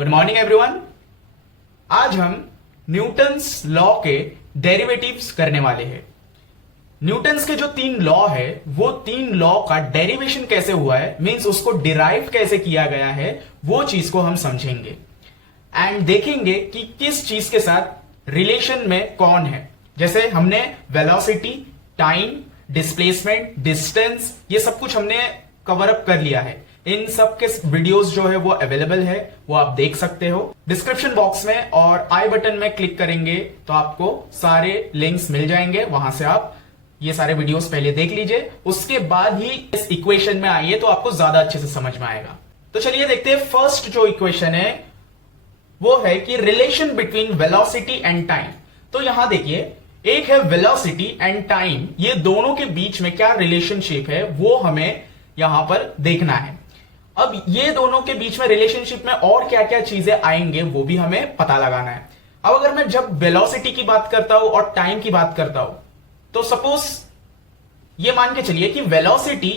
Good morning everyone. आज हम Newton's law के डेरिवेटिव्स करने वाले हैं। न्यूटन्स के जो 3 लॉ है वो 3 लॉ का डेरिवेशन कैसे हुआ है, मींस उसको डिराइव कैसे किया गया है, वो चीज को हम समझेंगे एंड देखेंगे कि किस चीज के साथ रिलेशन में कौन है। जैसे हमने वेलोसिटी, टाइम, डिस्प्लेसमेंट, डिस्टेंस, ये सब कुछ हमने कवर अप कर लिया है। इन सब के वीडियोस जो है वो अवेलेबल है, वो आप देख सकते हो डिस्क्रिप्शन बॉक्स में, और आई बटन में क्लिक करेंगे तो आपको सारे लिंक्स मिल जाएंगे। वहां से आप ये सारे वीडियोस पहले देख लीजिए, उसके बाद ही इस इक्वेशन में आइए तो आपको ज्यादा अच्छे से समझ में आएगा। तो चलिए देखते हैं। फर्स्ट जो इक्वेशन है वो है कि relation between velocity and time. तो यहां देखिए, एक है वेलोसिटी एंड टाइम, ये दोनों के बीच में क्या रिलेशनशिप है वो हमें यहां पर देखना है। अब ये दोनों के बीच में रिलेशनशिप में और क्या क्या चीजें आएंगे वो भी हमें पता लगाना है। अब अगर मैं जब वेलोसिटी की बात करता हूं और टाइम की बात करता हूं तो सपोज ये मान के चलिए कि वेलोसिटी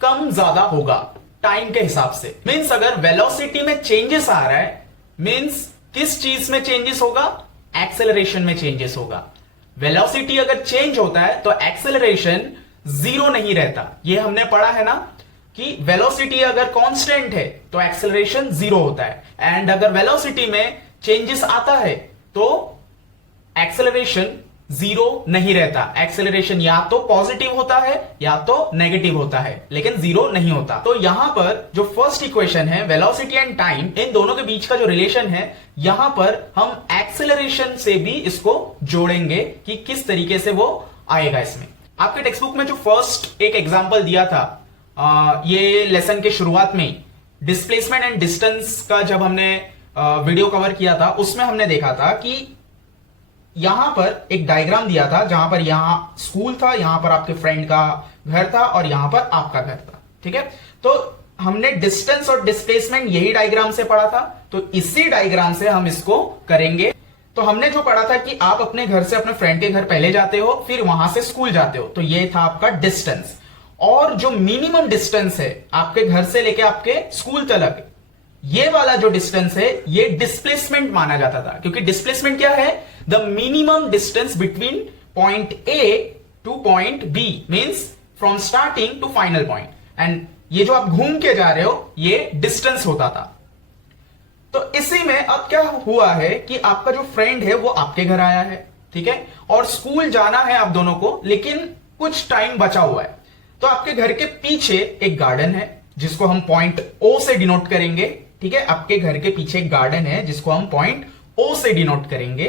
कम ज्यादा होगा टाइम के हिसाब से। मींस अगर वेलोसिटी में चेंजेस आ रहा है, मींस किस चीज में चेंजेस होगा? एक्सेलरेशन में चेंजेस होगा। वेलोसिटी अगर चेंज होता है तो एक्सेलरेशन जीरो नहीं रहता। ये हमने पढ़ा है ना कि वेलोसिटी अगर कांस्टेंट है तो एक्सेलरेशन जीरो होता है, एंड अगर वेलोसिटी में चेंजेस आता है तो एक्सेलरेशन जीरो नहीं रहता। एक्सेलरेशन या तो पॉजिटिव होता है या तो नेगेटिव होता है, लेकिन जीरो नहीं होता। तो यहां पर जो फर्स्ट इक्वेशन है वेलोसिटी एंड टाइम, इन दोनों के बीच का जो रिलेशन है, यहां पर हम एक्सेलरेशन से भी इसको जोड़ेंगे कि किस तरीके से वो आएगा। इसमें आपके टेक्स्ट बुक में जो फर्स्ट एक एग्जांपल दिया था ये लेसन के शुरुआत में, डिस्प्लेसमेंट एंड डिस्टेंस का जब हमने वीडियो कवर किया था, उसमें हमने देखा था कि यहां पर एक डायग्राम दिया था जहां पर यहां स्कूल था, यहां पर आपके फ्रेंड का घर था और यहां पर आपका घर था। ठीक है, तो हमने डिस्टेंस और डिस्प्लेसमेंट यही डायग्राम से पढ़ा था, तो इसी डायग्राम से हम इसको करेंगे। तो हमने जो पढ़ा था कि आप अपने घर से अपने फ्रेंड के घर पहले जाते हो, फिर वहां से स्कूल जाते हो, तो ये था आपका डिस्टेंस। और जो मिनिमम डिस्टेंस है आपके घर से लेके आपके स्कूल तक, ये वाला जो डिस्टेंस है ये डिस्प्लेसमेंट माना जाता था, क्योंकि डिस्प्लेसमेंट क्या है? The minimum distance between point A to point B, means from starting to final point. And ये जो आप घूम के जा रहे हो ये डिस्टेंस होता था। तो इसी में अब क्या हुआ है कि आपका जो फ्रेंड है वो आपके घर आया है, ठीक है, और स्कूल जाना है आप दोनों को, लेकिन कुछ टाइम बचा हुआ है। तो आपके घर के पीछे एक गार्डन है जिसको हम पॉइंट ओ से डिनोट करेंगे। ठीक है, आपके घर के पीछे एक गार्डन है जिसको हम पॉइंट ओ से डिनोट करेंगे,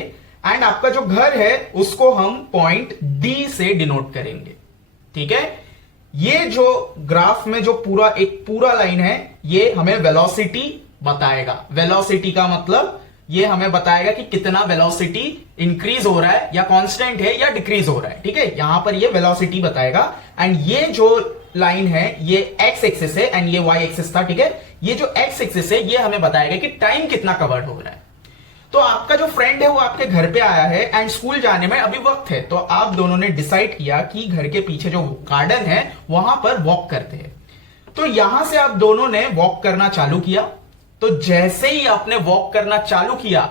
एंड आपका जो घर है उसको हम पॉइंट डी से डिनोट करेंगे। ठीक है, ये जो ग्राफ में जो पूरा लाइन है ये हमें वेलोसिटी बताएगा। वेलोसिटी का मतलब ये हमें बताएगा कि कितना वेलोसिटी इंक्रीज हो रहा है या कांस्टेंट है या डिक्रीज हो रहा है। ठीक है, यहां पर ये वेलोसिटी बताएगा, एंड ये जो लाइन है ये एक्स एक्सिस है एंड ये वाई एक्सिस था। ठीक है, ये जो एक्स एक्सिस है ये हमें बताएगा कि टाइम कितना कवर्ड हो रहा है। तो आपका जो फ्रेंड है वो आपके घर पे आया है एंड स्कूल जाने में अभी वक्त है, तो आप दोनों ने डिसाइड किया कि घर के पीछे जो गार्डन है वहां पर वॉक करते हैं। तो यहां से आप दोनों ने वॉक करना चालू किया। तो जैसे ही आपने वॉक करना चालू किया,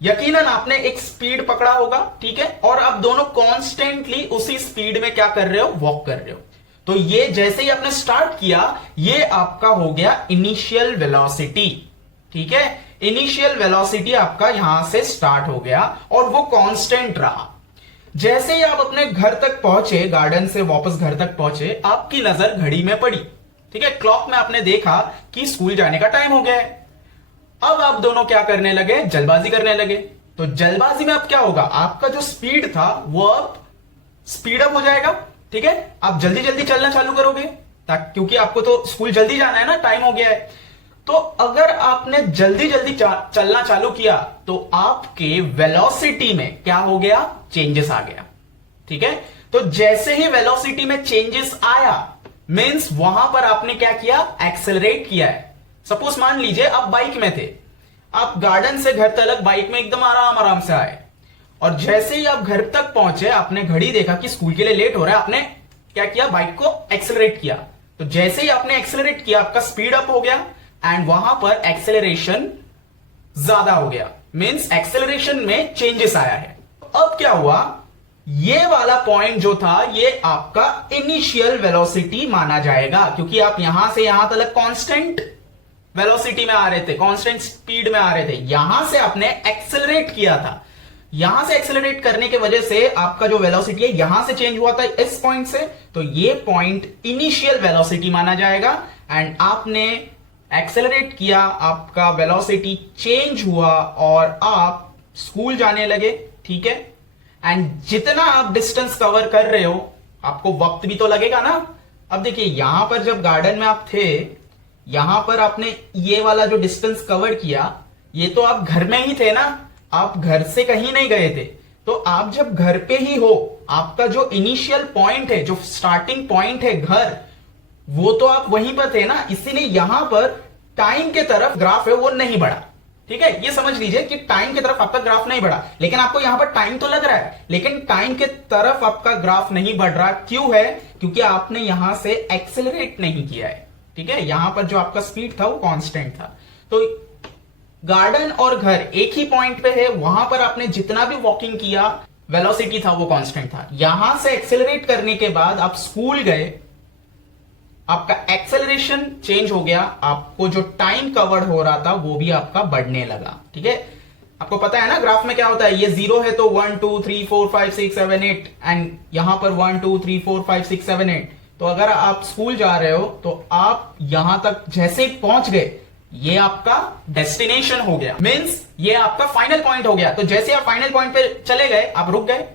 यकीनन आपने एक स्पीड पकड़ा होगा, ठीक है, और आप दोनों कॉन्स्टेंटली उसी स्पीड में क्या कर रहे हो? वॉक कर रहे हो। तो ये जैसे ही आपने स्टार्ट किया ये आपका हो गया इनिशियल वेलोसिटी। ठीक है, इनिशियल वेलोसिटी आपका यहां से स्टार्ट हो गया और वो कांस्टेंट रहा। जैसे ही आप अपने घर तक पहुंचे, गार्डन से वापस घर तक पहुंचे, आपकी नजर घड़ी में पड़ी। ठीक है, क्लॉक में आपने देखा कि स्कूल जाने का टाइम हो गया है। अब आप दोनों क्या करने लगे? जल्दबाजी करने लगे। तो जल्दबाजी में अब क्या होगा? आपका जो स्पीड था वो अब स्पीड अप हो जाएगा। ठीक है, आप जल्दी जल्दी चलना चालू करोगे क्योंकि आपको तो स्कूल जल्दी जाना है ना, टाइम हो गया है। तो अगर आपने जल्दी जल्दी चलना चालू किया तो आपके वेलोसिटी में क्या हो गया? चेंजेस आ गया। ठीक है, तो जैसे ही वेलोसिटी में चेंजेस आया मींस वहां पर आपने क्या किया? एक्सेलरेट किया है। सपोज मान लीजिए आप बाइक में थे, आप गार्डन से घर तक बाइक में एकदम आराम आराम से आए, और जैसे ही आप घर तक पहुंचे आपने घड़ी देखा कि स्कूल के लिए लेट हो रहा है, आपने क्या किया? बाइक को एक्सेलरेट किया। तो जैसे ही आपने एक्सेलरेट किया आपका स्पीड अप हो गया, एंड वहां पर एक्सेलरेशन ज्यादा हो गया, मींस एक्सेलरेशन में चेंजेस आया है। अब क्या हुआ, ये वाला पॉइंट जो था ये आपका इनिशियल वेलोसिटी माना जाएगा, क्योंकि आप यहां से यहां तक कांस्टेंट वेलोसिटी में आ रहे थे, कांस्टेंट स्पीड में आ रहे थे। यहां से आपने एक्सेलरेट किया था, यहां से एक्सेलरेट करने की वजह से आपका जो वेलोसिटी है यहां से चेंज हुआ था इस पॉइंट से, तो ये पॉइंट इनिशियल वेलोसिटी माना जाएगा। एंड आपने एक्सेलरेट किया, आपका वेलोसिटी चेंज हुआ और आप स्कूल जाने लगे, ठीक है। एंड जितना आप डिस्टेंस कवर कर रहे हो आपको वक्त भी तो लगेगा ना। अब देखिए यहां पर जब गार्डन में आप थे, यहां पर आपने ये वाला जो डिस्टेंस कवर किया, ये तो आप घर में ही थे ना, आप घर से कहीं नहीं गए थे। तो आप जब घर पे ही हो, आपका जो इनिशियल पॉइंट है, जो स्टार्टिंग पॉइंट है घर, वो तो आप वहीं पर थे ना, इसीलिए यहां पर टाइम के तरफ ग्राफ है वो नहीं बढ़ा, ठीक है। ये समझ लीजिए कि टाइम की तरफ आपका ग्राफ नहीं बढ़ा, लेकिन आपको यहां पर टाइम तो लग रहा है, लेकिन टाइम के तरफ आपका ग्राफ नहीं बढ़ रहा। क्यों है? क्योंकि आपने यहां से एक्सेलरेट नहीं किया है, ठीक है। यहां पर जो आपका स्पीड था वो कांस्टेंट था। तो गार्डन और घर एक ही पॉइंट पे है, वहां पर आपने जितना भी वॉकिंग किया वेलोसिटी था वो कांस्टेंट था। यहां से एक्सेलरेट करने के बाद आप स्कूल गए, आपका एक्सेलरेशन चेंज हो गया, आपको जो टाइम कवर्ड हो रहा था वो भी आपका बढ़ने लगा, ठीक है। आपको पता है ना ग्राफ में क्या होता है, ये 0 है तो 1 2 3 4 5 6 7 8 एंड यहां पर 1 2 3 4 5 6 7 8। तो अगर आप स्कूल जा रहे हो तो आप यहां तक जैसे ही पहुंच गए, ये आपका डेस्टिनेशन हो गया, मींस ये आपका फाइनल पॉइंट हो गया। तो जैसे आप फाइनल पॉइंट पे चले गए, आप रुक गए,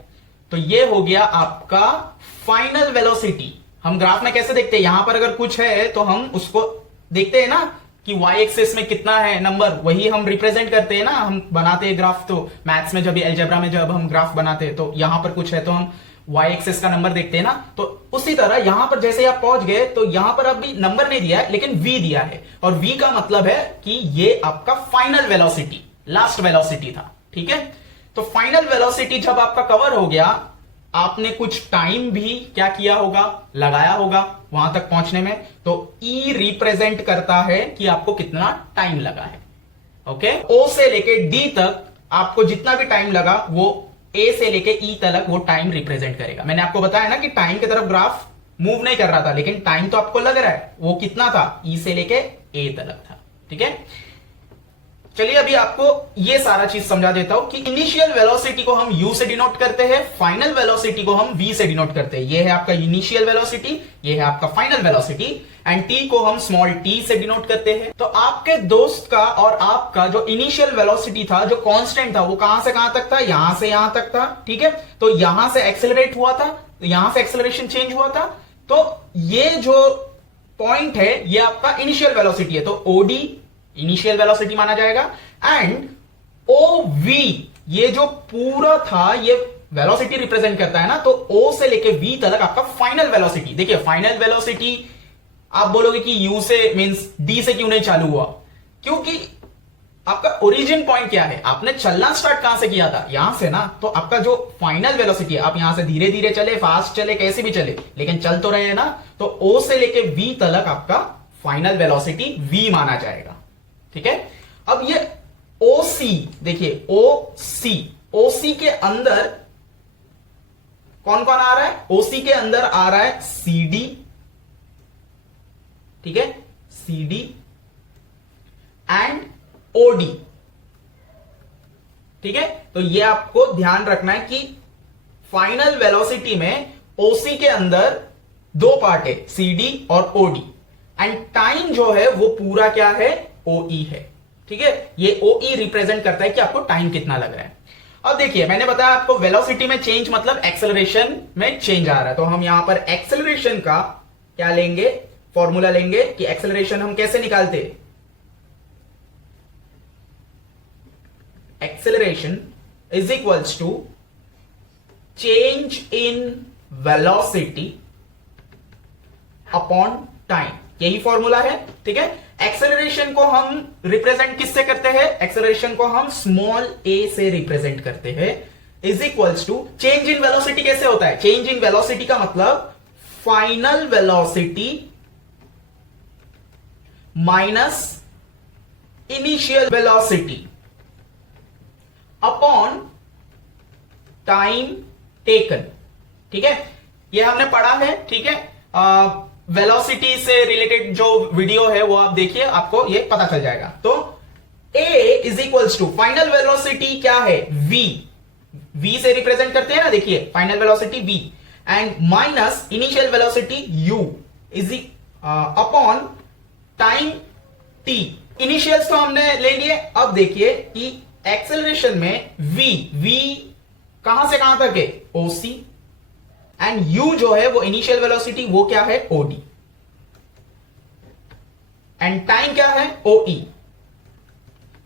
तो ये हो गया आपका फाइनल वेलोसिटी। हम ग्राफ में कैसे देखते हैं, यहां पर अगर कुछ है तो हम उसको देखते हैं ना कि y एक्सिस में कितना है नंबर, वही हम रिप्रेजेंट करते हैं ना, हम बनाते हैं ग्राफ। तो मैथ्स में जब अलजेब्रा में जब हम ग्राफ बनाते हैं तो यहां पर कुछ है तो हम y एक्सिस का नंबर देखते हैं ना। तो उसी तरह यहां पर जैसे आप पहुंच गए तो यहां पर अभी नंबर नहीं दिया है लेकिन v दिया है, और v का मतलब है कि ये आपका फाइनल वेलोसिटी, लास्ट वेलोसिटी था, ठीक है। तो फाइनल वेलोसिटी जब आपका कवर हो गया, आपने कुछ टाइम भी क्या किया होगा, लगाया होगा वहां तक पहुंचने में। तो E रिप्रेजेंट करता है कि आपको कितना टाइम लगा है, ओके। O से लेके D तक आपको जितना भी टाइम लगा वो A से लेके E तक वो टाइम रिप्रेजेंट करेगा। मैंने आपको बताया ना कि टाइम की तरफ ग्राफ मूव नहीं कर रहा था, लेकिन टाइम तो आपको लग रहा है वो कितना था, E से लेके A तक था, ठीक है। चलिए अभी आपको ये सारा चीज समझा देता हूं कि इनिशियल वेलोसिटी को हम u से डिनोट करते हैं, फाइनल वेलोसिटी को हम v से डिनोट करते हैं। ये है आपका इनिशियल वेलोसिटी, ये है आपका फाइनल वेलोसिटी, एंड t को हम स्मॉल t से डिनोट करते हैं। तो आपके दोस्त का और आपका जो इनिशियल वेलोसिटी था, जो कांस्टेंट था, वो कहां से कहां तक था, यहां से यहां तक था, ठीक है। तो यहां से एक्सेलरेट हुआ था, यहां से एक्सेलरेशन चेंज हुआ था, तो ये जो पॉइंट है ये आपका इनिशियल वेलोसिटी है, तो od इनिशियल वेलोसिटी माना जाएगा। एंड OV ये जो पूरा था ये वेलोसिटी रिप्रेजेंट करता है ना, तो O से लेके V तक आपका फाइनल वेलोसिटी। देखिए फाइनल वेलोसिटी आप बोलोगे कि U से मींस D से क्यों नहीं चालू हुआ, क्योंकि आपका ओरिजिन पॉइंट क्या है, आपने चलना स्टार्ट कहां से किया था, यहां से ना। तो आपका जो फाइनल वेलोसिटी है, आप यहां से धीरे धीरे चले, फास्ट चले, कैसे भी चले, लेकिन चल तो रहे हैं ना। तो O से लेके V तक आपका फाइनल वेलोसिटी V माना जाएगा, ठीक है। अब ये OC देखिए, OC के अंदर कौन कौन आ रहा है, OC के अंदर आ रहा है CD, ठीक है, CD एंड OD, ठीक है। तो ये आपको ध्यान रखना है कि फाइनल वेलोसिटी में OC के अंदर दो पार्ट है, CD और OD, एंड टाइम जो है वो पूरा क्या है, OE है, ठीक है। ये OE रिप्रेजेंट करता है कि आपको टाइम कितना लग रहा है। अब देखिए मैंने बताया आपको वेलोसिटी में चेंज मतलब एक्सेलरेशन में चेंज आ रहा है, तो हम यहां पर एक्सेलरेशन का क्या लेंगे, फॉर्मूला लेंगे कि एक्सेलरेशन हम कैसे निकालते, acceleration is equals to change in velocity upon time, यही फॉर्मूला है, ठीक है। एक्सेलरेशन को हम रिप्रेजेंट किससे करते हैं, एक्सेलरेशन को हम स्मॉल a से रिप्रेजेंट करते हैं, is equals to change in velocity कैसे होता है, चेंज इन वेलोसिटी का मतलब final velocity minus initial velocity, upon time taken. ठीक है, ये हमने पढ़ा है। ठीक है, वेलोसिटी से रिलेटेड जो वीडियो है वो आप देखिए, आपको ये पता चल जाएगा। तो a is equals to final velocity क्या है, v से रिप्रेजेंट करते हैं ना, देखिए final velocity v and minus initial velocity u is upon time t। Initials तो हमने ले लिए। अब देखिए कि एक्सेलरेशन में v कहां से कहां तक है, oc, एंड u जो है वो इनिशियल वेलोसिटी वो क्या है, od, एंड टाइम क्या है, oe।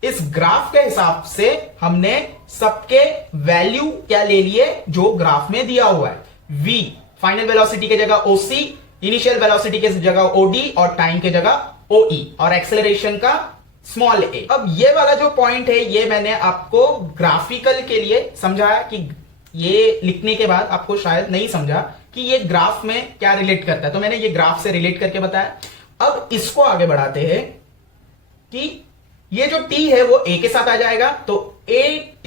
इस ग्राफ के हिसाब से हमने सबके वैल्यू क्या ले लिए जो ग्राफ में दिया हुआ है, v फाइनल वेलोसिटी के जगह oc, इनिशियल वेलोसिटी के जगह od और टाइम के जगह oe और एक्सेलरेशन का स्मॉल a। अब ये वाला जो पॉइंट है ये मैंने आपको ग्राफिकल के लिए समझाया कि ये लिखने के बाद आपको शायद नहीं समझा कि ये ग्राफ में क्या रिलेट करता है, तो मैंने ये ग्राफ से रिलेट करके बताया। अब इसको आगे बढ़ाते हैं कि ये जो t है वो a के साथ आ जाएगा, तो at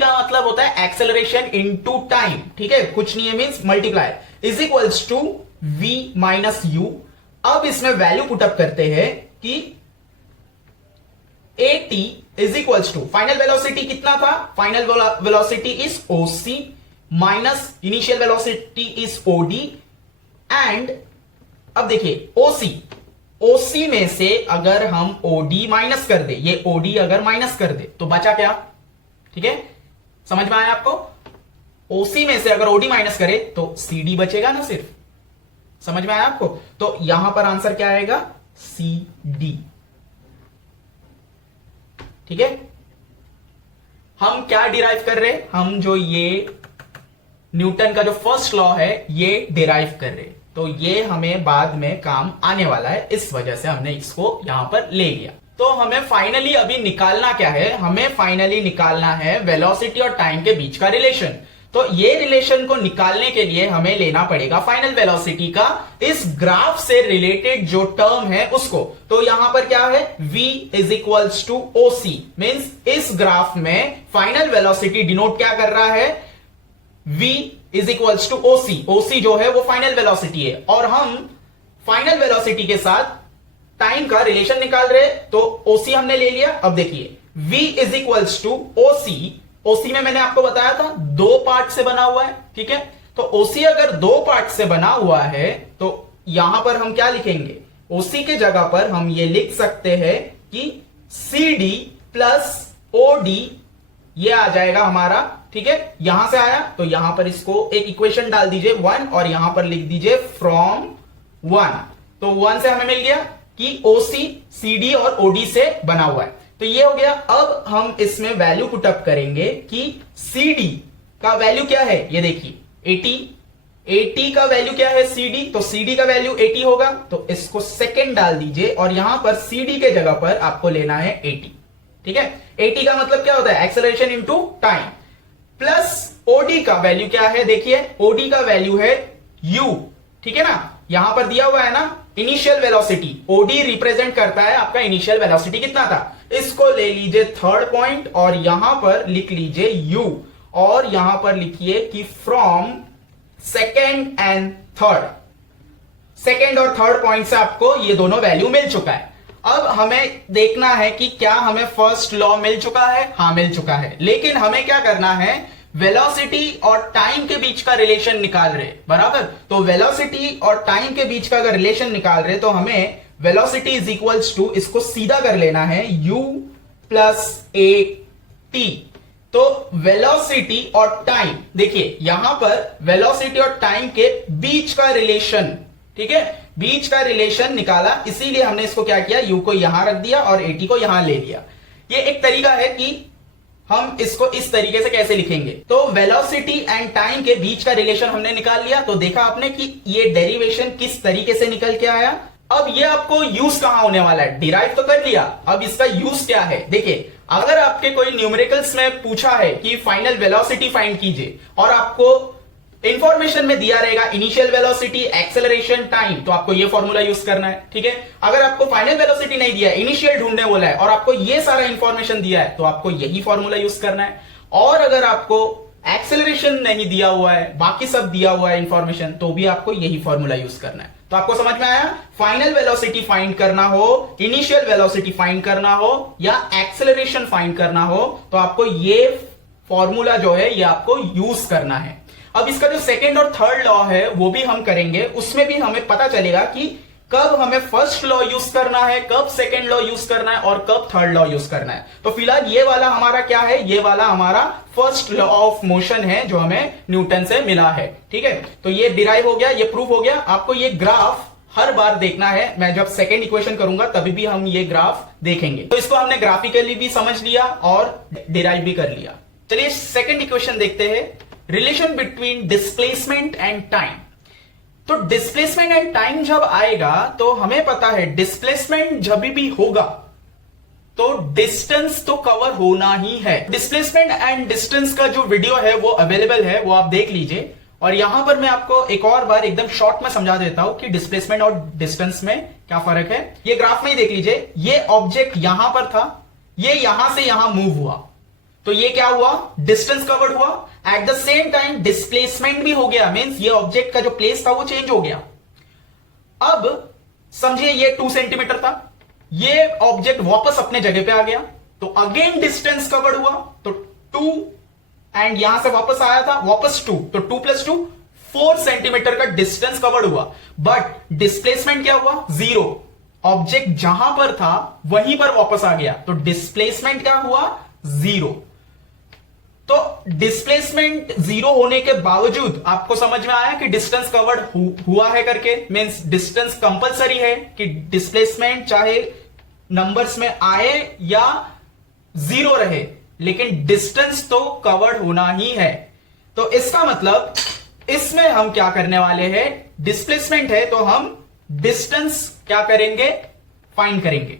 का मतलब होता है एक्सेलरेशन इनटू टाइम। ठीक है, कुछ नहीं है, means multiply is equals to v minus u। अब इसमें वैल्यू पुटअप करते हैं कि at is equals to final velocity कितना था, final velocity is oc minus initial velocity is od and अब देखिए oc में से अगर हम od माइनस कर दे, ये od अगर माइनस कर दे तो बचा क्या। ठीक है, समझ में आया आपको, oc में से अगर od माइनस करे तो cd बचेगा ना, सिर्फ समझ में आया आपको। तो यहां पर आंसर क्या आएगा, cd। ठीक है, हम क्या डिराइव कर रहे हैं, हम जो ये न्यूटन का जो फर्स्ट लॉ है ये डिराइव कर रहे हैं, तो ये हमें बाद में काम आने वाला है, इस वजह से हमने इसको यहां पर ले लिया। तो हमें फाइनली अभी निकालना क्या है, हमें फाइनली निकालना है वेलोसिटी और टाइम के बीच का रिलेशन। तो ये रिलेशन को निकालने के लिए हमें लेना पड़ेगा फाइनल वेलोसिटी का इस ग्राफ से रिलेटेड जो टर्म है उसको। तो यहां पर क्या है, v is equals to oc, means इस ग्राफ में फाइनल वेलोसिटी डिनोट क्या कर रहा है, v is equals to oc। oc जो है वो फाइनल वेलोसिटी है और हम फाइनल वेलोसिटी के साथ टाइम का रिलेशन निकाल रहे, तो oc हमने ले लिया। अब देखिए v is equals to oc, OC में मैंने आपको बताया था दो पार्ट से बना हुआ है। ठीक है, तो ओसी अगर दो पार्ट से बना हुआ है तो यहां पर हम क्या लिखेंगे, ओसी के जगह पर हम ये लिख सकते हैं कि CD प्लस OD ये आ जाएगा हमारा। ठीक है, यहां से आया तो यहां पर इसको एक इक्वेशन डाल दीजिए 1 और यहां पर लिख दीजिए फ्रॉम 1। तो 1 से हमें मिल गया कि OC CD और OD से बना हुआ है, तो ये हो गया। अब हम इसमें वैल्यू पुटअप करेंगे कि CD का वैल्यू क्या है, ये देखिए 80 का वैल्यू क्या है CD, तो CD का वैल्यू 80 होगा, तो इसको सेकंड डाल दीजिए और यहां पर CD के जगह पर आपको लेना है 80। ठीक है, 80 का मतलब क्या होता है, acceleration into time, plus OD का वैल्यू क्या है, देखिए OD का वैल्यू है u। ठीक है ना, यहां पर दिया हुआ है ना इनिशियल वेलोसिटी, OD रिप्रेजेंट करता है आपका इनिशियल वेलोसिटी कितना था। इसको ले लीजिए थर्ड पॉइंट और यहां पर लिख लीजिए u और यहां पर लिखिए कि from second and third, second और थर्ड पॉइंट से आपको ये दोनों वैल्यू मिल चुका है। अब हमें देखना है कि क्या हमें फर्स्ट लॉ मिल चुका है, हाँ मिल चुका है, लेकिन हमें क्या करना है, वेलोसिटी और टाइम के बीच का रिलेशन निकाल रहे, बराबर। तो वेलोसिटी और टाइम के बीच का अगर रिलेशन निकाल रहे तो हमें वेलोसिटी इज इक्वल्स टू, इसको सीधा कर लेना है u प्लस a t। तो वेलोसिटी और टाइम, देखिए यहां पर वेलोसिटी और टाइम के बीच का रिलेशन, ठीक है, बीच का रिलेशन निकाला, इसीलिए हमने इसको क्या किया, u को यहां रख दिया और at को यहां ले लिया। ये एक तरीका है कि हम इसको इस तरीके से कैसे लिखेंगे। तो वेलोसिटी एंड टाइम के बीच का रिलेशन हमने निकाल लिया, तो देखा आपने कि ये डेरिवेशन किस तरीके से निकल के आया। अब ये आपको यूज कहां होने वाला है, डिराइव तो कर लिया, अब इसका यूज क्या है। देखिए अगर आपके कोई न्यूमेरिकल्स में पूछा है कि फाइनल वेलोसिटी फाइंड कीजिए और आपको इंफॉर्मेशन में दिया रहेगा इनिशियल वेलोसिटी, एक्सेलरेशन, टाइम, तो आपको ये फॉर्मूला यूज करना है, ठीक है। अगर आपको फाइनल वेलोसिटी नहीं दिया है, इनिशियल ढूंढने बोला है और आपको ये सारा इंफॉर्मेशन दिया है, तो आपको यही फॉर्मूला यूज करना है। और अगर आपको एक्सेलरेशन नहीं दिया हुआ है, बाकी सब दिया हुआ है इंफॉर्मेशन, तो भी आपको यही फॉर्मूला यूज करना है। तो आपको समझ में आया, फाइनल वेलोसिटी फाइंड करना हो, इनिशियल वेलोसिटी फाइंड करना हो या एक्सेलरेशन फाइंड करना हो, तो आपको ये फॉर्मूला जो है ये आपको यूज करना है। अब इसका जो सेकेंड और थर्ड लॉ है वो भी हम करेंगे, उसमें भी हमें पता चलेगा कि कब हमें फर्स्ट लॉ यूज करना है, कब सेकेंड लॉ यूज करना है और कब थर्ड लॉ यूज करना है। तो फिलहाल ये वाला हमारा क्या है, ये वाला हमारा फर्स्ट लॉ ऑफ मोशन है जो हमें न्यूटन से मिला है, ठीक है। तो ये डिराइव हो गया, ये प्रूफ हो गया। आपको ये ग्राफ हर बार देखना है, मैं जब सेकेंड इक्वेशन करूंगा तभी भी हम ये ग्राफ देखेंगे। तो इसको हमने ग्राफिकली भी समझ लिया और डिराइव भी कर लिया। चलिए सेकेंड इक्वेशन देखते हैं, relation between displacement and time. तो डिस्प्लेसमेंट एंड टाइम जब आएगा तो हमें पता है डिस्प्लेसमेंट जब भी होगा तो डिस्टेंस तो कवर होना ही है। डिस्प्लेसमेंट एंड डिस्टेंस का जो वीडियो है वो अवेलेबल है, वो आप देख लीजिए। और यहां पर मैं आपको एक और बार एकदम शॉर्ट में समझा देता हूं कि डिस्प्लेसमेंट और डिस्टेंस में क्या फर्क है। ये ग्राफ में ही देख लीजिए, ये ऑब्जेक्ट यहां पर था, ये यहां से यहां मूव हुआ, तो ये क्या हुआ, डिस्टेंस कवर्ड हुआ। At the same time displacement भी हो गया, मींस ये ऑब्जेक्ट का जो प्लेस था वो चेंज हो गया। अब समझिए ये 2 सेंटीमीटर था, ये ऑब्जेक्ट वापस अपने जगह पे आ गया, तो अगेन डिस्टेंस कवर्ड हुआ, तो 2 एंड यहां से वापस आया था, वापस 2, तो 2 + 2 4 सेंटीमीटर का डिस्टेंस कवर्ड हुआ। बट डिस्प्लेसमेंट क्या हुआ, 0। ऑब्जेक्ट जहां पर था वहीं पर वापस आ गया, तो डिस्प्लेसमेंट क्या हुआ, 0। तो डिस्प्लेसमेंट 0 होने के बावजूद आपको समझ में आया कि डिस्टेंस कवर्ड हुआ है करके, मींस डिस्टेंस कंपलसरी है कि डिस्प्लेसमेंट चाहे नंबर्स में आए या 0 रहे, लेकिन डिस्टेंस तो कवर्ड होना ही है। तो इसका मतलब इसमें हम क्या करने वाले हैं, डिस्प्लेसमेंट है तो हम डिस्टेंस क्या करेंगे, फाइंड करेंगे।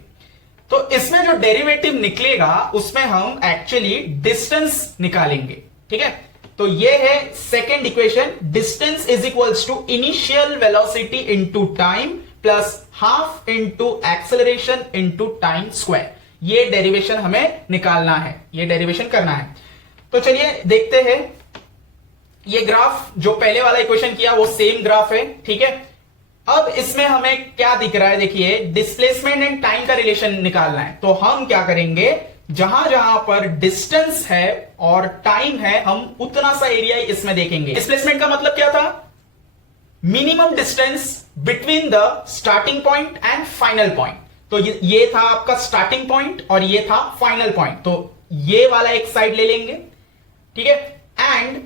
तो इसमें जो डेरिवेटिव निकलेगा उसमें हम एक्चुअली डिस्टेंस निकालेंगे, ठीक है। तो ये है second equation, distance is equals to initial velocity into time plus half into acceleration into time square. ये डेरिवेशन हमें निकालना है, ये डेरिवेशन करना है। तो चलिए देखते हैं, ये ग्राफ जो पहले वाला इक्वेशन किया वो सेम ग्राफ है, ठीक है। अब इसमें हमें क्या दिख रहा है, देखिए डिस्प्लेसमेंट एंड टाइम का रिलेशन निकालना है। तो हम क्या करेंगे, जहां जहां पर डिस्टेंस है और टाइम है हम उतना सा एरिया इसमें देखेंगे। डिस्प्लेसमेंट का मतलब क्या था, minimum distance between the starting point and final point. तो ये था आपका स्टार्टिंग पॉइंट और ये था फाइनल पॉइंट, तो ये वाला एक साइड ले लेंगे, ठीक है। एंड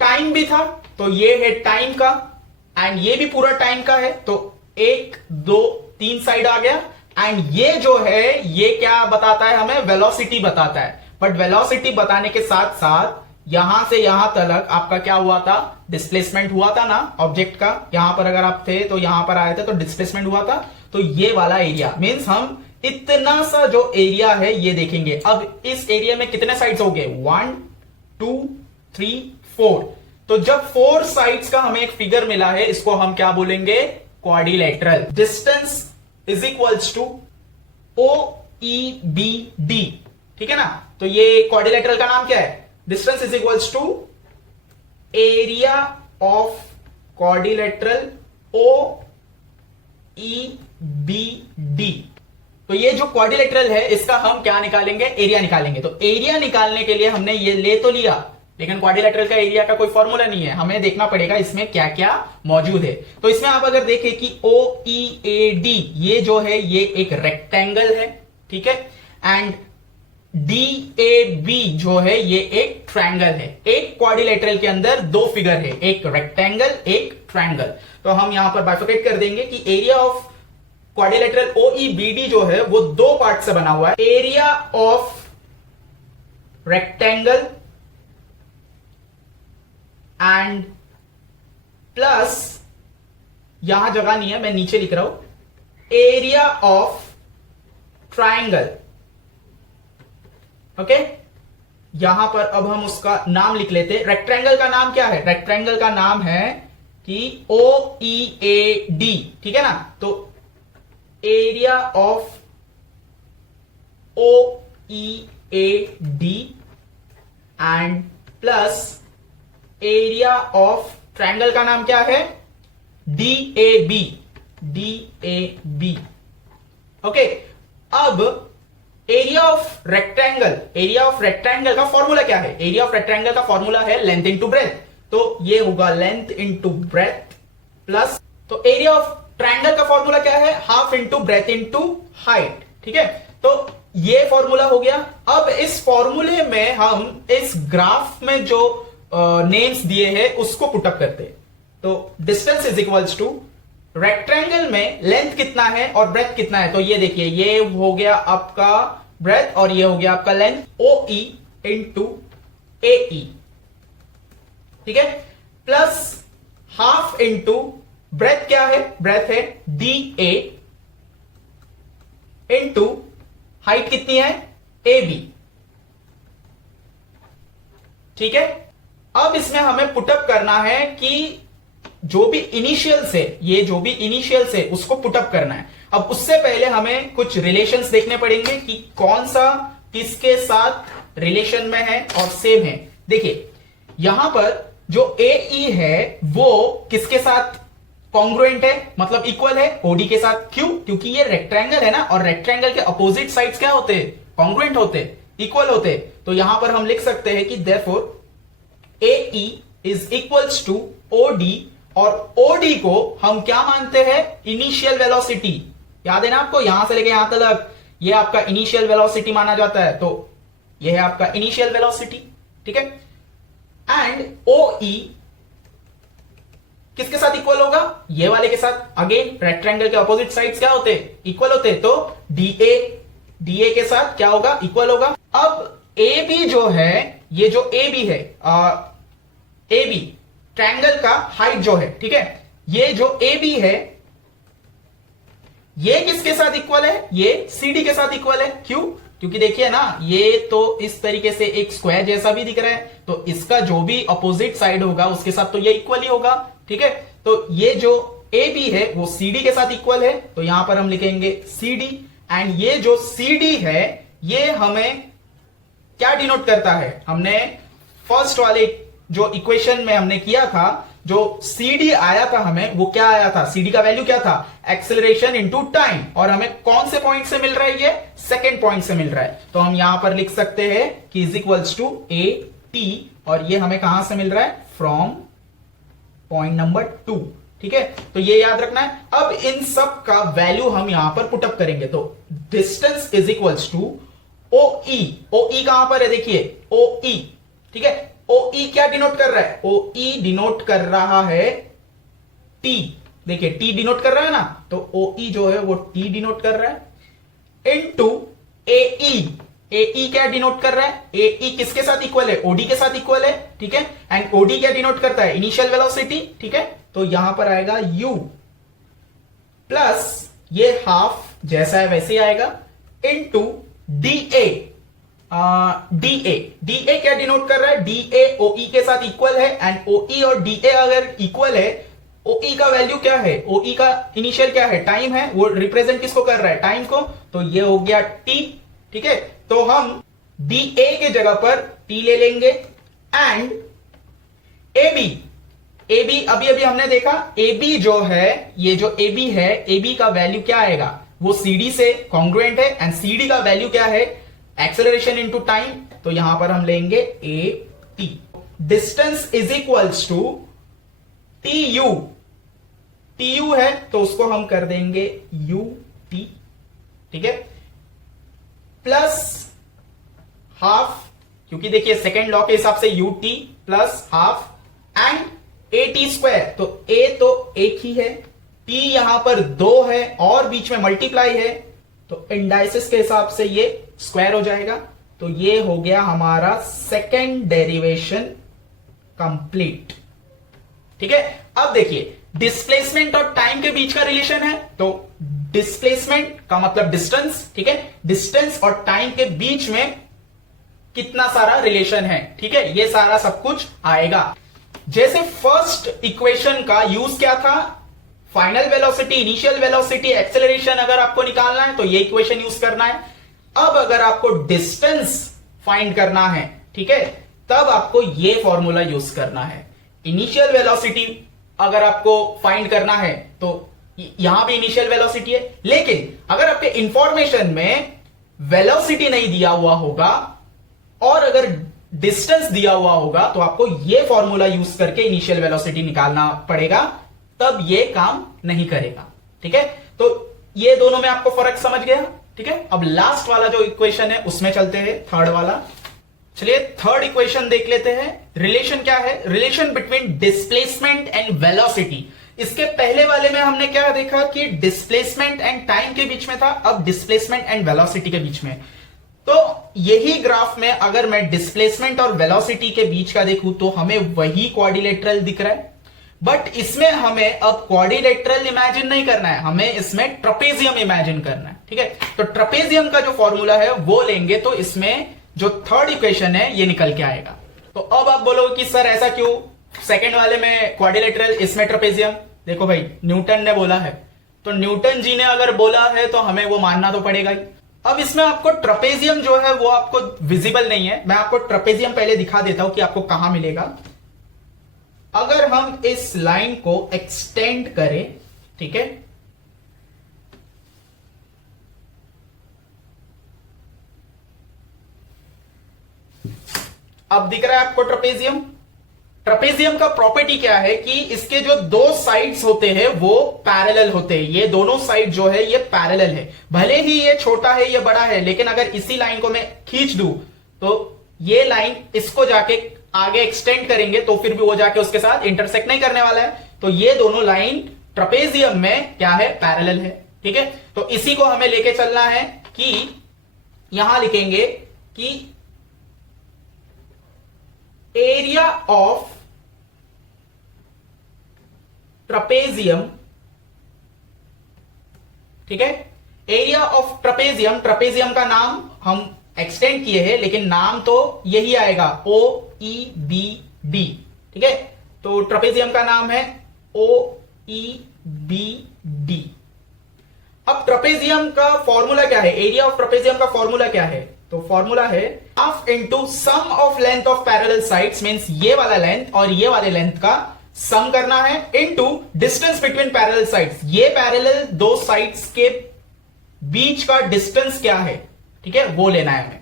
टाइम भी था, तो ये है टाइम का, एंड ये भी पूरा टाइम का है, तो 1 2 3 साइड आ गया। एंड ये जो है ये क्या बताता है हमें, वेलोसिटी बताता है। बट वेलोसिटी बताने के साथ साथ यहां से यहां तक आपका क्या हुआ था, डिस्प्लेसमेंट हुआ था ना ऑब्जेक्ट का। यहां पर अगर आप थे तो यहां पर आए थे तो डिस्प्लेसमेंट हुआ था। तो ये वाला एरिया मींस हम इतना सा जो एरिया है ये देखेंगे। अब इस एरिया में कितने साइड्स हो गए, 1 2 3 4। तो जब 4 साइड्स का हमें एक फिगर मिला है, इसको हम क्या बोलेंगे, quadrilateral. Distance is equals to OEBD, ठीक है ना। तो ये क्वाड्रिलेटरल का नाम क्या है, distance is equals to area of quadrilateral OEBD। तो ये जो क्वाड्रिलेटरल है इसका हम क्या निकालेंगे, एरिया निकालेंगे। तो एरिया निकालने के लिए हमने ये ले तो लिया, लेकिन क्वाड्रिलेटरल का एरिया का कोई फॉर्मूला नहीं है, हमें देखना पड़ेगा इसमें क्या क्या मौजूद है। तो इसमें आप अगर देखें कि OEAD ये जो है ये एक रेक्टेंगल है, ठीक है। एंड DAB जो है ये एक ट्रायंगल है। एक क्वाड्रिलेटरल के अंदर 2 फिगर है, एक रेक्टेंगल एक ट्रायंगल। तो हम यहां पर बाइफरकेट कर देंगे कि एरिया ऑफ क्वाड्रिलेटरल OEBD जो है वो 2 पार्ट से बना हुआ है। Area of rectangle and plus, यहां जगह नहीं है मैं नीचे लिख रहा हूं, एरिया ऑफ ट्रायंगल, ओके। यहां पर अब हम उसका नाम लिख लेते हैं। रेक्टेंगल का नाम क्या है? रेक्टेंगल का नाम है कि OEAD, ठीक है ना। तो area of OEAD and plus area of triangle का नाम क्या है? DAB, DAB। ओके, अब एरिया ऑफ रेक्टेंगल का फॉर्मूला क्या है? एरिया ऑफ रेक्टेंगल का फॉर्मूला है लेंथ इंटू ब्रेथ। तो ये होगा लेंथ इंटू ब्रेथ प्लस, तो एरिया ऑफ ट्रायंगल का फॉर्मूला क्या है? Half into breadth into height, ठीक है। तो ये फॉर्मूला हो गया। अब इस फॉर्मूले में हम इस ग्राफ में जो नेम्स दिए हैं उसको पुटअप करते हैं। तो distance is equals to, rectangle में लेंथ कितना है और ब्रेथ कितना है? तो ये देखिए, ये हो गया आपका ब्रेथ और ये हो गया आपका लेंथ, OE इंटू AE, ठीक है, प्लस हाफ इंटू ब्रेथ क्या है? ब्रेथ है DA इंटू हाइट कितनी है? AB, ठीक है। अब इसमें हमें पुटअप करना है कि जो भी इनिशियल्स है, ये जो भी इनिशियल्स है उसको पुटअप करना है। अब उससे पहले हमें कुछ रिलेशंस देखने पड़ेंगे कि कौन सा किसके साथ रिलेशन में है और सेम है। देखिए यहां पर जो AE है वो किसके साथ कॉन्ग्रुएंट है, मतलब इक्वल है? OD के साथ। क्यों? क्योंकि ये रेक्टेंगल है ना, और रेक्टेंगल के अपोजिट साइड्स क्या होते हैं? कॉन्ग्रुएंट होते हैं, इक्वल होते हैं। तो यहां पर हम लिख सकते हैं कि therefore AE is equals to OD, और OD को हम क्या मानते हैं? Initial velocity. याद है ना आपको, यहां से लेके यहां तक ये आपका इनिशियल वेलोसिटी माना जाता है। तो ये है आपका इनिशियल वेलोसिटी, ठीक है। एंड OE किसके साथ इक्वल होगा? ये वाले के साथ। अगेन रेक्टेंगल के अपोजिट साइड्स क्या होते हैं? इक्वल होते हैं। तो DA के साथ क्या होगा? इक्वल होगा। अब AB जो है, ये जो AB है, AB ट्रायंगल का हाइट जो है, ठीक है, ये जो AB है ये किसके साथ इक्वल है? ये CD के साथ इक्वल है। क्यों? क्योंकि देखिए ना, ये तो इस तरीके से एक स्क्वायर जैसा भी दिख रहा है, तो इसका जो भी अपोजिट साइड होगा उसके साथ तो ये इक्वल ही होगा, ठीक है। तो ये जो AB है वो CD के साथ इक्वल है, तो यहां पर हम लिखेंगे CD, एंड ये जो CD है ये हमें क्या डिनोट करता है? हमने फर्स्ट वाले जो इक्वेशन में हमने किया था, जो CD आया था हमें, वो क्या आया था? CD का वैल्यू क्या था? Acceleration into time. और हमें कौन से पॉइंट से मिल रहा है? ये सेकेंड पॉइंट से मिल रहा है। तो हम यहां पर लिख सकते हैं कि इज इक्वल्स टू AT, और ये हमें कहां से मिल रहा है? फ्रॉम पॉइंट नंबर 2, ठीक है। तो ये याद रखना है। अब इन सब का वैल्यू हम यहां पर पुटअप करेंगे। तो distance is equals to OE कहां पर है? देखिए OE, ठीक है। OE क्या डिनोट कर रहा है? OE डिनोट कर रहा है T। देखिए T डिनोट कर रहा है ना, तो OE जो है वो T डिनोट कर रहा है इनटू AE। AE क्या डिनोट कर रहा है? AE किसके साथ इक्वल है? OD के साथ इक्वल है, ठीक है। एंड OD क्या डिनोट करता है? इनिशियल वेलोसिटी, ठीक है। तो यहां पर आएगा U प्लस ये हाफ जैसा है वैसे ही आएगा इनटू DA। DA क्या डिनोट कर रहा है? DA OE के साथ इक्वल है, एंड OE और DA अगर इक्वल है, OE का वैल्यू क्या है? OE का इनिशियल क्या है? टाइम है। वो रिप्रेजेंट किसको कर रहा है? टाइम को। तो ये हो गया T, ठीक है। तो हम DA के जगह पर T ले लेंगे, एंड AB अभी अभी हमने देखा, AB जो है, ये जो AB है, AB का वैल्यू क्या आएगा? वो CD से कॉन्ग्रुएंट है, एंड CD का वैल्यू क्या है? Acceleration into time. तो यहां पर हम लेंगे AT। Distance is equals to TU है, तो उसको हम कर देंगे UT, ठीक है, प्लस हाफ, क्योंकि देखिए सेकेंड लॉ के हिसाब से UT plus half and AT square. तो A तो एक ही है, T यहां पर 2 है और बीच में मल्टीप्लाई है, तो इंडाइसिस के हिसाब से ये स्क्वायर हो जाएगा। तो ये हो गया हमारा सेकेंड डेरिवेशन कंप्लीट, ठीक है। अब देखिए डिस्प्लेसमेंट और टाइम के बीच का रिलेशन है, तो डिस्प्लेसमेंट का मतलब डिस्टेंस, ठीक है। डिस्टेंस और टाइम के बीच में कितना सारा रिलेशन है, ठीक है, ये सारा सब कुछ आएगा। जैसे फर्स्ट इक्वेशन का यूज क्या था, final velocity, initial velocity, acceleration अगर आपको निकालना है तो ये इक्वेशन यूज करना है। अब अगर आपको डिस्टेंस फाइंड करना है, ठीक है, तब आपको ये फॉर्मूला यूज करना है। इनिशियल वेलोसिटी अगर आपको फाइंड करना है तो यहां भी इनिशियल वेलोसिटी है, लेकिन अगर आपके इंफॉर्मेशन में वेलोसिटी नहीं दिया हुआ होगा और अगर डिस्टेंस दिया हुआ होगा तो आपको यह फॉर्मूला यूज करके इनिशियल वेलोसिटी निकालना पड़ेगा, तब यह काम नहीं करेगा, ठीक है। तो ये दोनों में आपको फर्क समझ गया, ठीक है। अब लास्ट वाला जो इक्वेशन है उसमें चलते हैं, थर्ड वाला। चलिए थर्ड इक्वेशन देख लेते हैं। रिलेशन क्या है, relation between displacement and velocity. इसके पहले वाले में हमने क्या देखा कि डिस्प्लेसमेंट एंड टाइम के बीच में था, अब डिस्प्लेसमेंट एंड वेलोसिटी के बीच में। तो यही ग्राफ में अगर मैं डिस्प्लेसमेंट और वेलोसिटी के बीच का देखूं तो हमें वही क्वाड्रिलेटरल दिख रहा है, बट इसमें हमें अब क्वाड्रिलेटरल इमेजिन नहीं करना है, हमें इसमें ट्रपेजियम इमेजिन करना है, ठीक है। तो ट्रपेजियम का जो फॉर्मूला है वो लेंगे तो इसमें जो थर्ड इक्वेशन है ये निकल के आएगा। तो अब आप बोलोगे कि सर ऐसा क्यों, सेकंड वाले में क्वाड्रिलेटरल, इसमें ट्रपेजियम। देखो भाई, न्यूटन ने बोला है तो न्यूटन जी ने अगर बोला है तो हमें वो मानना तो पड़ेगा ही। अब इसमें आपको ट्रपेजियम जो है वो आपको विजिबल नहीं है, मैं आपको ट्रपेजियम पहले दिखा देता हूं कि आपको कहां मिलेगा। अगर हम इस लाइन को एक्सटेंड करें, ठीक है, अब दिख रहा है आपको ट्रपेजियम। ट्रपेजियम का प्रॉपर्टी क्या है कि इसके जो दो साइड्स होते हैं वो पैरेलल होते हैं, ये दोनों साइड जो है ये पैरेलल है। भले ही ये छोटा है ये बड़ा है, लेकिन अगर इसी लाइन को मैं खींच दूं तो ये लाइन इसको जाके आगे एक्सटेंड करेंगे तो फिर भी वो जाके उसके साथ इंटरसेक्ट नहीं करने वाला है। तो ये दोनों लाइन ट्रपेजियम में क्या है, पैरेलल है, ठीक है। तो इसी को हमें लेके चलना है कि यहां लिखेंगे कि एरिया ऑफ ट्रपेजियम, ठीक है, एरिया ऑफ ट्रपेजियम। ट्रपेजियम का नाम हम एक्सटेंड किए हैं लेकिन नाम तो यही आएगा, OEBD, ठीक है। तो ट्रपेजियम का नाम है OEBD। अब ट्रपेजियम का फॉर्मूला क्या है, एरिया ऑफ ट्रपेजियम का फॉर्मूला क्या है, तो फॉर्मूला है half into sum of length of parallel sides, means ये वाला लेंथ और ये वाले लेंथ का सम करना है, into distance between parallel sides, ये पैरेलल दो साइड्स के बीच का डिस्टेंस क्या है, ठीक है, वो लेना है हमें।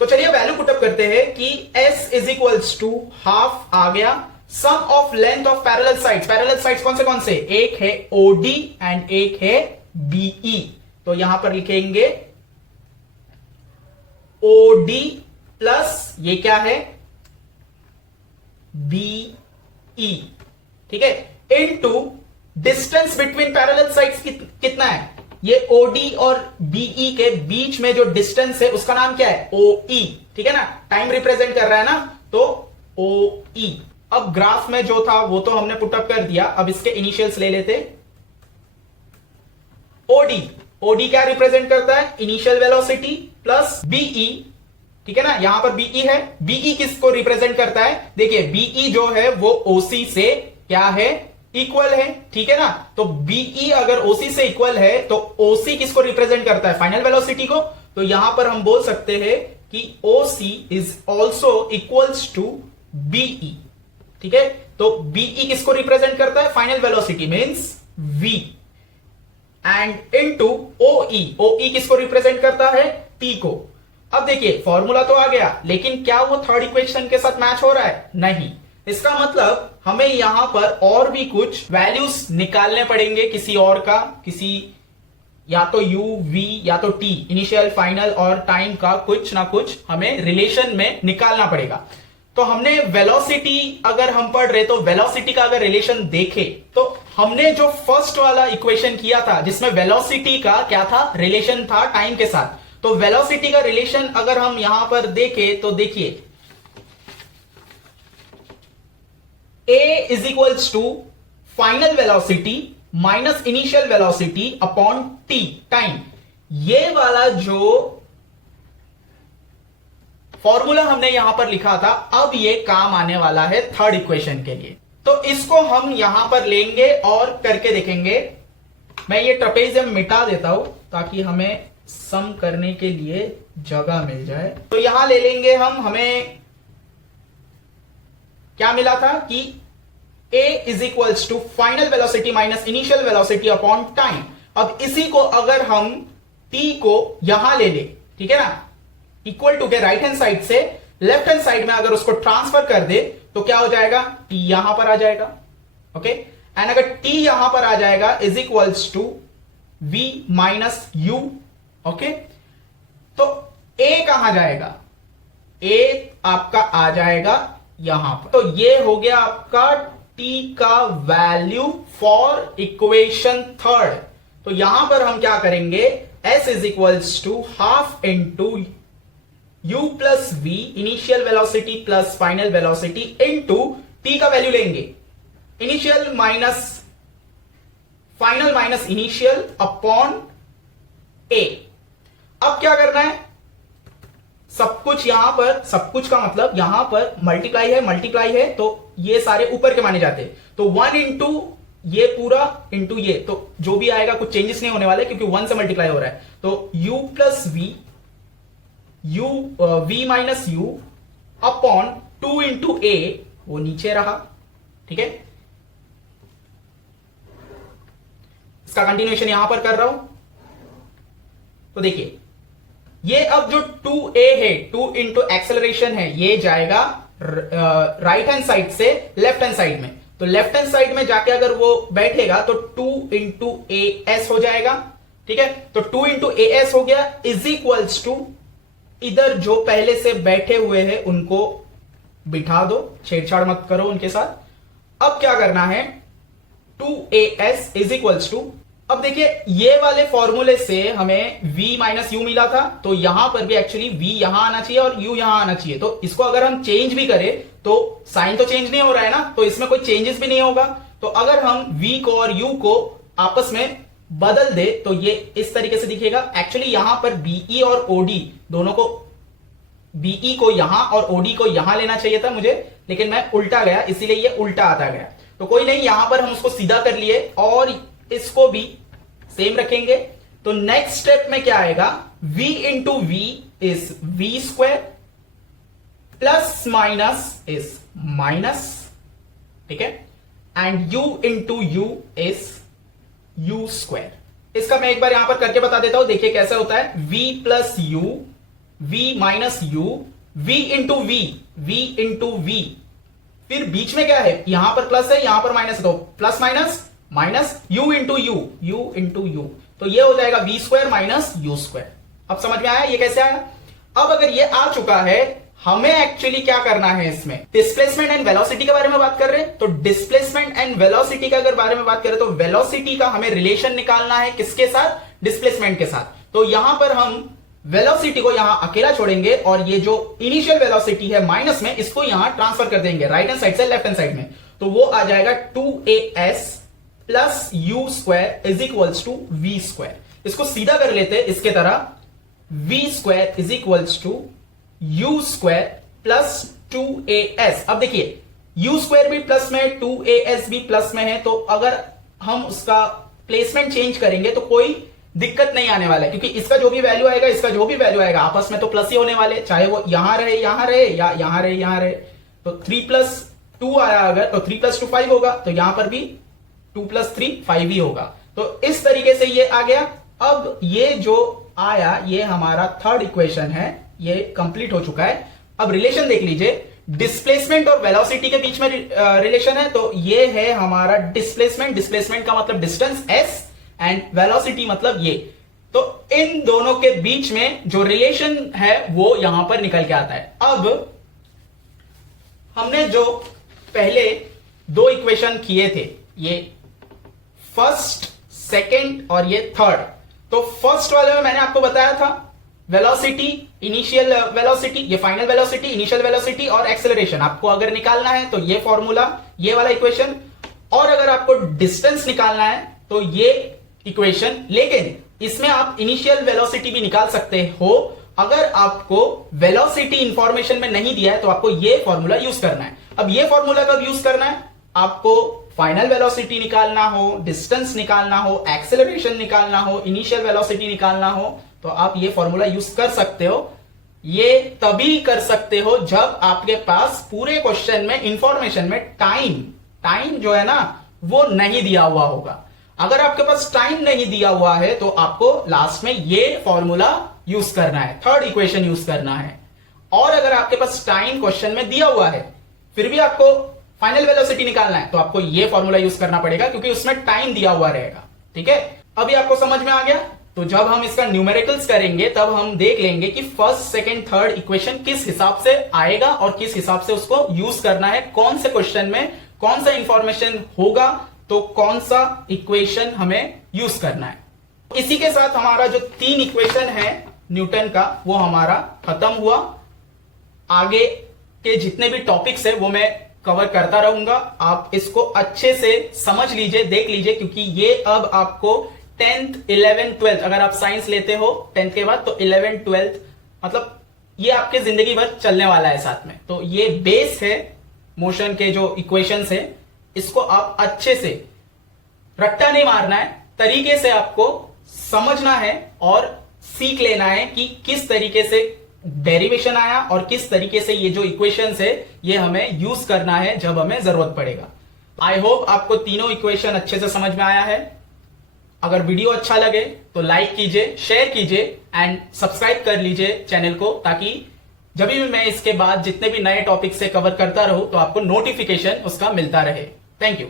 तो चलिए वैल्यू पुटअप करते हैं कि S is equals to half आ गया, sum of length of parallel sides. Parallel sides कौन से, एक है OD एंड एक है BE। तो यहां पर लिखेंगे OD प्लस ये क्या है, BE, ठीक है, into distance between parallel sides कितना है, ये OD और BE के बीच में जो डिस्टेंस है उसका नाम क्या है, OE, ठीक है ना, टाइम रिप्रेजेंट कर रहा है ना, तो OE। अब ग्राफ में जो था वो तो हमने पुटअप कर दिया, अब इसके इनिशियल्स ले लेते। OD क्या रिप्रेजेंट करता है, इनिशियल वेलोसिटी प्लस BE, ठीक है ना, यहां पर BE है, BE किसको रिप्रेजेंट करता है, देखिए BE जो है वो OC से क्या है, इक्वल है, ठीक है ना। तो BE अगर OC से इक्वल है तो OC किसको रिप्रेजेंट करता है, फाइनल वेलोसिटी को। तो यहां पर हम बोल सकते हैं कि OC is also equals to BE, ठीक है। तो BE किसको रिप्रेजेंट करता है, final velocity means V, and into OE किसको रिप्रेजेंट करता है, T को। अब देखिए फॉर्मूला तो आ गया, लेकिन क्या वो थर्ड इक्वेशन के साथ मैच हो रहा है, नहीं। इसका मतलब हमें यहां पर और भी कुछ वैल्यूज निकालने पड़ेंगे, किसी और का, किसी या तो U, V या तो T, इनिशियल, फाइनल और टाइम का कुछ ना कुछ हमें रिलेशन में निकालना पड़ेगा। तो हमने वेलोसिटी अगर हम पढ़ रहे तो वेलोसिटी का अगर रिलेशन देखे तो हमने जो फर्स्ट वाला इक्वेशन किया था जिसमें वेलोसिटी का क्या था, रिलेशन था टाइम के साथ। तो वेलोसिटी का रिलेशन अगर हम यहां पर देखें तो देखिए A is equals to final velocity minus initial velocity upon T, time. ये वाला जो फॉर्मूला हमने यहां पर लिखा था, अब ये काम आने वाला है थर्ड इक्वेशन के लिए। तो इसको हम यहां पर लेंगे और करके देखेंगे। मैं ये ट्रेपेजियम मिटा देता हूं ताकि हमें सम करने के लिए जगह मिल जाए। तो यहां ले लेंगे हम, हमें क्या मिला था कि a is equals to final velocity minus initial velocity upon time. अब इसी को अगर हम t को यहां ले ले, ठीक है ना, इक्वल टू के राइट हैंड साइड से लेफ्ट हैंड साइड में अगर उसको ट्रांसफर कर दे तो क्या हो जाएगा, t यहां पर आ जाएगा। ओके, एंड अगर t यहां पर आ जाएगा is equals to v minus u। Okay, तो a कहां जाएगा, a आपका आ जाएगा यहां पर। तो ये हो गया आपका t का वैल्यू फॉर इक्वेशन थर्ड। तो यहां पर हम क्या करेंगे, s is equals to half into u plus v initial velocity plus final velocity into t का वैल्यू लेंगे, initial minus final minus initial upon a। अब क्या करना है, सब कुछ यहां पर, सब कुछ का मतलब यहां पर मल्टीप्लाई है तो ये सारे ऊपर के माने जाते हैं। तो 1 इंटू ये पूरा इंटू ये, तो जो भी आएगा कुछ चेंजेस नहीं होने वाले क्योंकि 1 से मल्टीप्लाई हो रहा है। तो u plus v minus u upon 2 into a, वो नीचे रहा, ठीक है। इसका कंटिन्यूएशन यहां पर कर रहा हूं। तो देखिए ये अब जो 2a है, 2 इंटू एक्सेलरेशन है, ये जाएगा राइट हैंड साइड से लेफ्ट हैंड साइड में। तो लेफ्ट हैंड साइड में जाके अगर वो बैठेगा तो 2 इंटू as हो जाएगा, ठीक है। तो 2 इंटू as हो गया इज इक्वल्स टू, इधर जो पहले से बैठे हुए हैं उनको बिठा दो, छेड़छाड़ मत करो उनके साथ। अब क्या करना है, 2as इज इक्वल्स टू, अब देखिए ये वाले फॉर्मूले से हमें v माइनस u मिला था, तो यहां पर भी एक्चुअली v यहां आना चाहिए और u यहां आना चाहिए। तो इसको अगर हम चेंज भी करें तो साइन तो चेंज नहीं हो रहा है ना, तो इसमें कोई चेंजेस भी नहीं होगा। तो अगर हम v को और u को आपस में बदल दे तो ये इस तरीके से दिखेगा। एक्चुअली यहां पर BE और OD दोनों को, BE को यहां और OD को यहां लेना चाहिए था मुझे, लेकिन मैं उल्टा गया, इसीलिए ये उल्टा आता गया। तो कोई नहीं, यहां पर हम उसको सीधा कर लिए और इसको भी सेम रखेंगे। तो नेक्स्ट स्टेप में क्या आएगा, v into v is v square plus minus is minus, ठीक है, and u into u is u square. इसका मैं एक बार यहां पर करके बता देता हूं, देखिए कैसे होता है, v plus u, v minus u, v into v, फिर बीच में क्या है, यहां पर प्लस है, यहां पर माइनस है, तो plus minus minus u into u, तो ये हो जाएगा v square minus u square. अब समझ में आया ये कैसे आया। अब अगर ये आ चुका है, हमें एक्चुअली क्या करना है, इसमें डिस्प्लेसमेंट एंड वेलोसिटी के बारे में बात कर रहे हैं। तो डिस्प्लेसमेंट एंड वेलोसिटी के अगर बारे में बात करें तो वेलोसिटी का हमें रिलेशन निकालना है, किसके साथ, डिस्प्लेसमेंट के साथ। तो यहां पर हम वेलोसिटी को यहां अकेला छोड़ेंगे और ये जो इनिशियल वेलोसिटी है माइनस में, इसको यहां ट्रांसफर कर देंगे राइट हैंड साइड से लेफ्ट हैंड साइड में। तो वो आ जाएगा 2as plus u square is equals to v square. इसको सीधा कर लेते हैं इसके तरह, v square is equals to u square plus 2as। अब देखिए u स्क्वायर भी प्लस में है, 2as भी प्लस में है, तो अगर हम उसका प्लेसमेंट चेंज करेंगे तो कोई दिक्कत नहीं आने वाला है, क्योंकि इसका जो भी वैल्यू आएगा, इसका जो भी वैल्यू आएगा, आपस में तो प्लस ही होने वाले, चाहे वो यहां रहे या यहां रहे। तो 3 प्लस 2 आया अगर, तो 3 प्लस 2 5 होगा, तो यहां पर भी 2 प्लस 3 5 ही होगा। तो इस तरीके से ये आ गया। अब ये जो आया ये हमारा थर्ड इक्वेशन है, ये कंप्लीट हो चुका है। अब रिलेशन देख लीजिए, डिस्प्लेसमेंट और वेलोसिटी के बीच में रिलेशन है। तो ये है हमारा डिस्प्लेसमेंट का मतलब डिस्टेंस s एंड वेलोसिटी मतलब ये। तो इन दोनों के बीच में जो रिलेशन है वो यहां पर निकल के आता है। अब हमने जो पहले 2 इक्वेशन किए थे, ये फर्स्ट, सेकंड और ये थर्ड। तो फर्स्ट वाले में मैंने आपको बताया था वेलोसिटी, इनिशियल वेलोसिटी, ये फाइनल वेलोसिटी, इनिशियल वेलोसिटी और एक्सेलरेशन आपको अगर निकालना है तो ये फॉर्मूला, ये वाला इक्वेशन, और अगर आपको डिस्टेंस निकालना है तो ये इक्वेशन। लेकिन इसमें आप इनिशियल वेलोसिटी भी निकाल सकते हो अगर आपको वेलोसिटी इंफॉर्मेशन में नहीं दिया है तो आपको ये फॉर्मूला यूज करना है। अब ये फॉर्मूला कब यूज करना है? आपको फाइनल वेलोसिटी निकालना हो, डिस्टेंस निकालना हो, एक्सेलरेशन निकालना हो, इनिशियल वेलोसिटी निकालना हो, तो आप ये फॉर्मूला यूज कर सकते हो। ये तभी कर सकते हो जब आपके पास पूरे क्वेश्चन में इंफॉर्मेशन में टाइम जो है ना वो नहीं दिया हुआ होगा। अगर आपके पास टाइम नहीं दिया हुआ है तो आपको लास्ट में ये फॉर्मूला यूज करना है, थर्ड इक्वेशन यूज करना है। और अगर आपके पास टाइम क्वेश्चन में दिया हुआ है फिर भी आपको फाइनल वेलोसिटी निकालना है तो आपको ये फॉर्मूला यूज करना पड़ेगा क्योंकि उसमें टाइम दिया हुआ रहेगा। ठीक है, अभी आपको समझ में आ गया? तो जब हम इसका न्यूमेरिकल्स करेंगे तब हम देख लेंगे कि फर्स्ट, सेकंड, थर्ड इक्वेशन किस हिसाब से आएगा और किस हिसाब से उसको यूज करना है, कौन से क्वेश्चन में कौन सा इंफॉर्मेशन होगा तो कौन सा इक्वेशन हमें यूज करना है। इसी के साथ हमारा जो 3 इक्वेशन है न्यूटन का वो हमारा खत्म हुआ। आगे के जितने भी टॉपिक्स है वो मैं कवर करता रहूंगा। आप इसको अच्छे से समझ लीजिए, देख लीजिए, क्योंकि ये अब आपको 10th, 11th, 12th अगर आप साइंस लेते हो 10th के बाद तो 11th, 12th मतलब ये आपके जिंदगी भर चलने वाला है साथ में। तो ये बेस है मोशन के जो इक्वेशंस है, इसको आप अच्छे से रट्टा नहीं मारना है, तरीके से आपको समझना है और सीख लेना है कि किस तरीके से डेरिवेशन आया और किस तरीके से ये जो इक्वेशंस है ये हमें यूज करना है जब हमें जरूरत पड़ेगा। आई होप आपको तीनों इक्वेशन अच्छे से समझ में आया है। अगर वीडियो अच्छा लगे तो लाइक कीजिए, शेयर कीजिए एंड सब्सक्राइब कर लीजिए चैनल को, ताकि जब भी मैं इसके बाद जितने भी नए टॉपिक से कवर करता रहूं तो आपको नोटिफिकेशन उसका मिलता रहे। Thank you.